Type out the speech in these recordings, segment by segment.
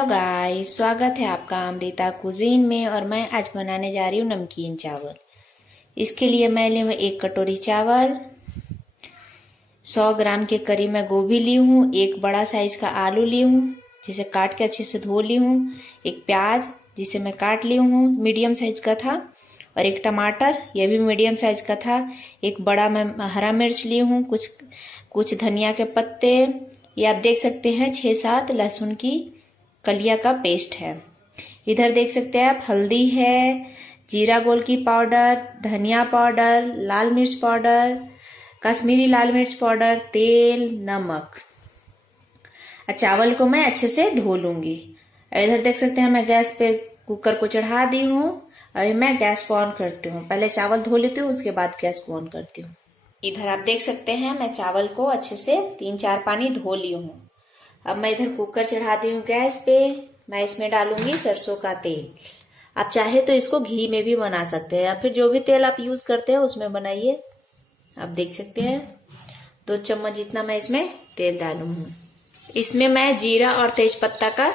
Hello guys, स्वागत है आपका अमृता कुजीन में। और मैं आज बनाने जा रही हूँ नमकीन चावल। इसके लिए मैं ली हूँ 1 कटोरी चावल, 100 ग्राम के करीब मैं गोभी ली हूँ, एक बड़ा साइज का आलू ली हूँ जिसे काट के अच्छे से धो ली हूँ, एक प्याज जिसे मैं काट ली हूँ मीडियम साइज का था, और एक टमाटर यह भी मीडियम साइज का था, एक बड़ा मैं हरा मिर्च ली हूँ, कुछ धनिया के पत्ते, ये आप देख सकते हैं 6-7 लहसुन की कलिया का पेस्ट है। इधर देख सकते हैं आप हल्दी है, जीरा गोलकी पाउडर, धनिया पाउडर, लाल मिर्च पाउडर, कश्मीरी लाल मिर्च पाउडर, तेल, नमक। चावल को मैं अच्छे से धो लूंगी। इधर देख सकते हैं मैं गैस पे कुकर को चढ़ा दी हूँ। अभी मैं गैस को ऑन करती हूँ। पहले चावल धो लेती हूँ, उसके बाद गैस को ऑन करती हूँ। इधर आप देख सकते हैं मैं चावल को अच्छे से 3-4 पानी धो ली हूँ। अब मैं इधर कुकर चढ़ा दी हूँ गैस पे। मैं इसमें डालूंगी सरसों का तेल। आप चाहे तो इसको घी में भी बना सकते हैं, या फिर जो भी तेल आप यूज करते हैं उसमें बनाइए। आप देख सकते हैं 2 चम्मच जितना मैं इसमें तेल डालूंगी। इसमें मैं जीरा और तेज पत्ता का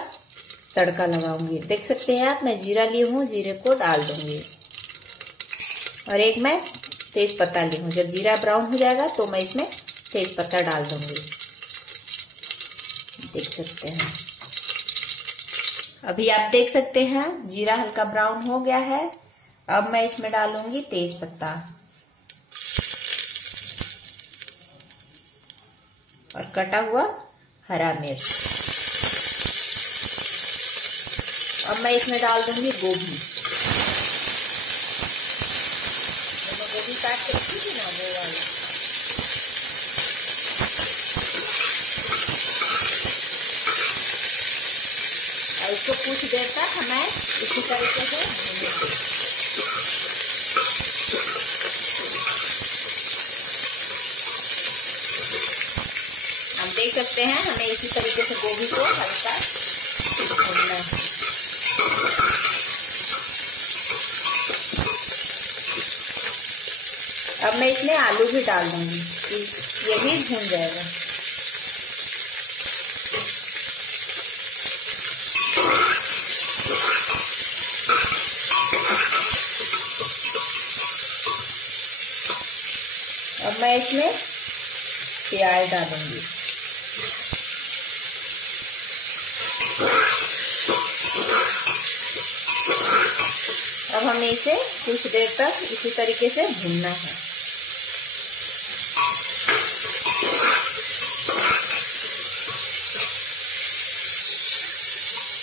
तड़का लगाऊंगी। देख सकते हैं आप मैं जीरा ली हूँ, जीरे को डाल दूंगी, और एक मैं तेज पत्ता ली हूँ। जब जीरा ब्राउन हो जाएगा तो मैं इसमें तेज पत्ता डाल दूंगी। देख सकते हैं अभी आप देख सकते हैं जीरा हल्का ब्राउन हो गया है। अब मैं इसमें डालूंगी तेज पत्ता और कटा हुआ हरा मिर्च। अब मैं इसमें डाल दूंगी गोभी। मैं गोभी काट के रखी थी ना, वो वाला। और इसको कुछ देर तक हमें इसी तरीके से भूनेंगे। हम देख सकते हैं हमें इसी तरीके से गोभी को हल्का भूनना है। अब मैं इसमें आलू भी डाल दूंगी, ये भी भून जाएगा। अब मैं इसमें प्याज डालूंगी। अब हमें इसे कुछ देर तक इसी तरीके से भूनना है।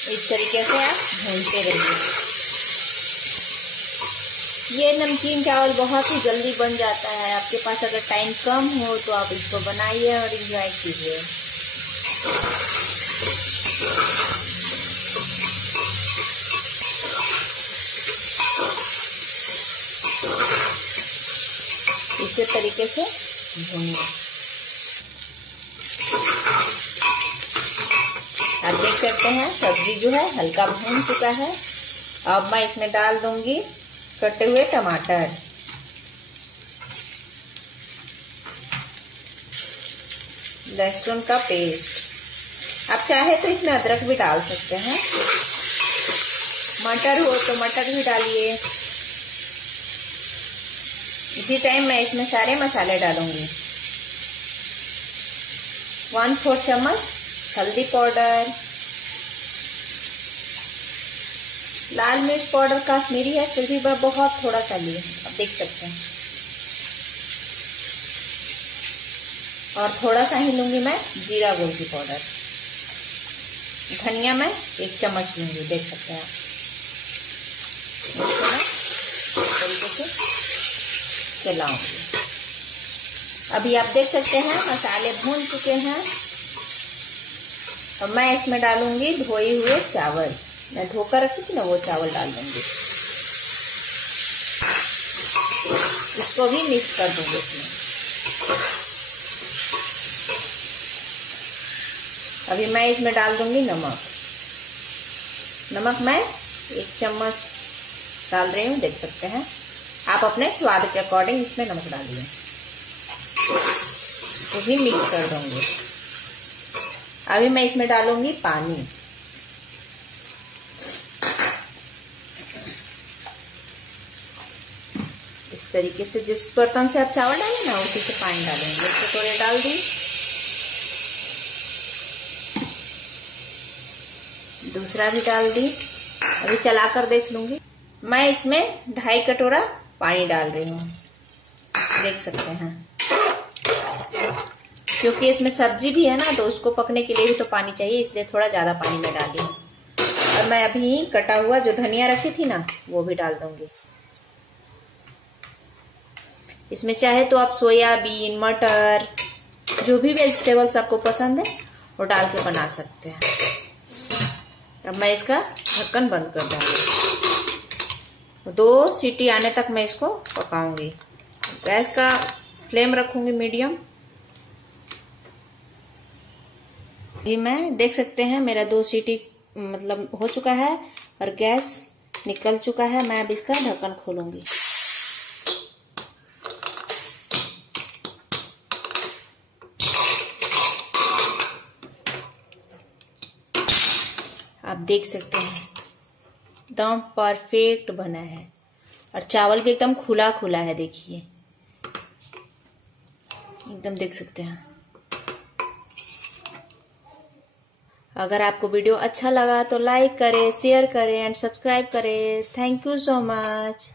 इस तरीके से आप भूनते रहिए। ये नमकीन चावल बहुत ही जल्दी बन जाता है। आपके पास अगर टाइम कम हो तो आप इसको बनाइए और एंजॉय कीजिए। इसी तरीके से भूनिए। आप देख सकते हैं सब्जी जो है हल्का भून चुका है। अब मैं इसमें डाल दूंगी कटे हुए टमाटर, लहसुन का पेस्ट। आप चाहे तो इसमें अदरक भी डाल सकते हैं। मटर हो तो मटर भी डालिए। इसी टाइम मैं इसमें सारे मसाले डालूंगी। 1/4 चम्मच हल्दी पाउडर, लाल मिर्च पाउडर कश्मीरी है, फिर भी मैं बहुत थोड़ा सा लिए, आप देख सकते हैं। और थोड़ा सा ही लूंगी मैं जीरा गोलकी पाउडर। धनिया मैं 1 चम्मच लूंगी, देख सकते हैं आप। इस तरीके से चलाऊंगी। अभी आप देख सकते हैं मसाले भून चुके हैं। अब मैं इसमें डालूंगी धोए हुए चावल। मैं धोकर रखी थी ना, वो चावल डाल दूंगी। इसको भी मिक्स कर दूंगी इसमें। अभी मैं इसमें डाल दूंगी नमक। नमक मैं 1 चम्मच डाल रही हूँ, देख सकते हैं। आप अपने स्वाद के अकॉर्डिंग इसमें नमक डालिए। तो भी मिक्स कर दूंगी। अभी मैं इसमें डालूंगी पानी। इस तरीके से जिस बर्तन से आप चावल डालें ना उसी से पानी डालेंगे। एक कटोरे डाल दी, दूसरा भी डाल दी। अभी चलाकर देख लूंगी। मैं इसमें 2.5 कटोरा पानी डाल रही हूँ, देख सकते हैं। क्योंकि इसमें सब्जी भी है ना, तो उसको पकने के लिए भी तो पानी चाहिए, इसलिए थोड़ा ज्यादा पानी में डाली हूँ। और मैं अभी कटा हुआ जो धनिया रखी थी ना वो भी डाल दूंगी। इसमें चाहे तो आप सोयाबीन, मटर, जो भी वेजिटेबल्स आपको पसंद है वो डाल के बना सकते हैं। अब मैं इसका ढक्कन बंद कर दूंगी। 2 सीटी आने तक मैं इसको पकाऊंगी। गैस का फ्लेम रखूंगी मीडियम। अभी मैं देख सकते हैं मेरा 2 सीटी मतलब हो चुका है और गैस निकल चुका है। मैं अब इसका ढक्कन खोलूंगी। आप देख सकते हैं एकदम परफेक्ट बना है और चावल भी एकदम खुला खुला है। देखिए एकदम देख सकते हैं। अगर आपको वीडियो अच्छा लगा तो लाइक करें, शेयर करें एंड सब्सक्राइब करें। Thank you so much.